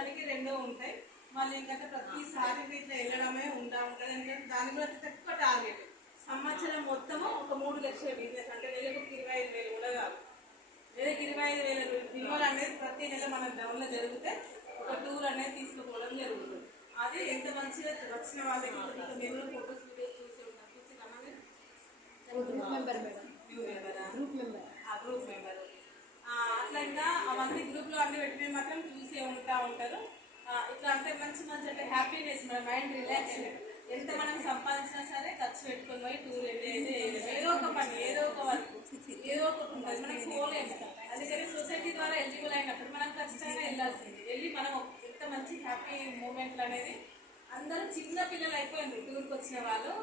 సంవత్సరానికి రెండో ఉంటాయి. మళ్ళీ ఏంటంటే ప్రతిసారి ఇట్లా వెళ్ళడమే ఉంటుంది. ఎందుకంటే దాని కూడా తక్కువ టార్గెట్ సంవత్సరం మొత్తము ఒక 3 లక్షల బిజినెస్ అంటే నెలకు 25,000 కూడా కాదు. నెలకు 25,000 విలువలు అనేది ప్రతి నెల మన డౌన్లో జరిగితే ఒక టూర్ అనేది తీసుకుపోవడం జరుగుతుంది. అదే ఎంత మంచిగా వచ్చిన వాళ్ళకి మేము ఫోటోస్ వీడియోస్ చూసి ఉంటాం. చూసి కన్నా గ్రూప్ మెంబర్ అట్లా ఇంకా అవన్నీ గ్రూప్లో అన్ని పెట్టినవి మాత్రం చూసే ఉంటారు. ఇట్లా అంటే మంచి మంచి అంటే హ్యాపీనెస్, మన మైండ్ రిలాక్స్. ఎంత మనం సంపాదించినా సరే ఖర్చు పెట్టుకొని పోయి టూర్ ఏదో ఒక పని, ఏదో ఒక వర్క్, ఏదో ఒకటి ఉంటుంది. మనం పోలేము. అందుకని సొసైటీ ద్వారా ఎలిజిబుల్ అయినప్పుడు మనం ఖచ్చితంగా వెళ్ళాల్సింది. వెళ్ళి మనం ఎంత మంచి హ్యాపీ మూమెంట్లు అనేది అందరూ చిన్న పిల్లలు అయిపోయింది టూర్కి వచ్చిన వాళ్ళు.